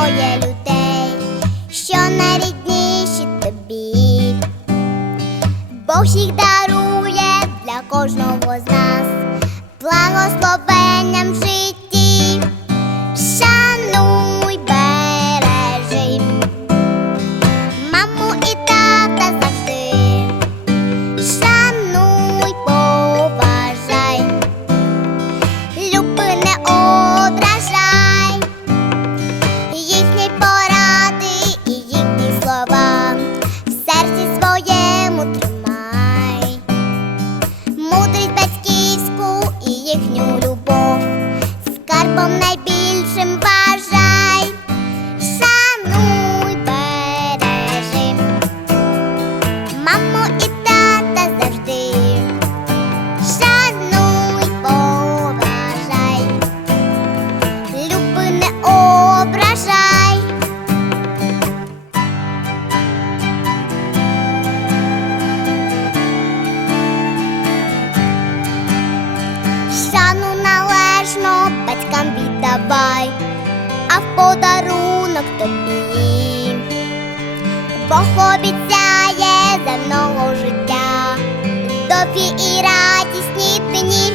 двоє людей, що найрідніші тобі, Бог їх дарує для кожного з нас, благословен. давай, а в подарунок тобі, Бог обіцяє за земного життя, тобі і радісні дні.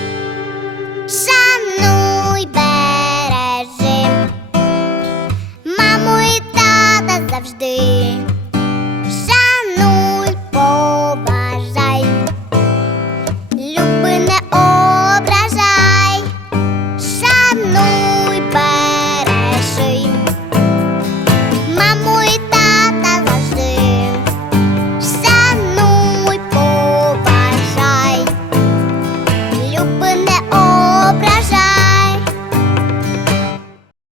Шануй бережи, маму і тата завжди.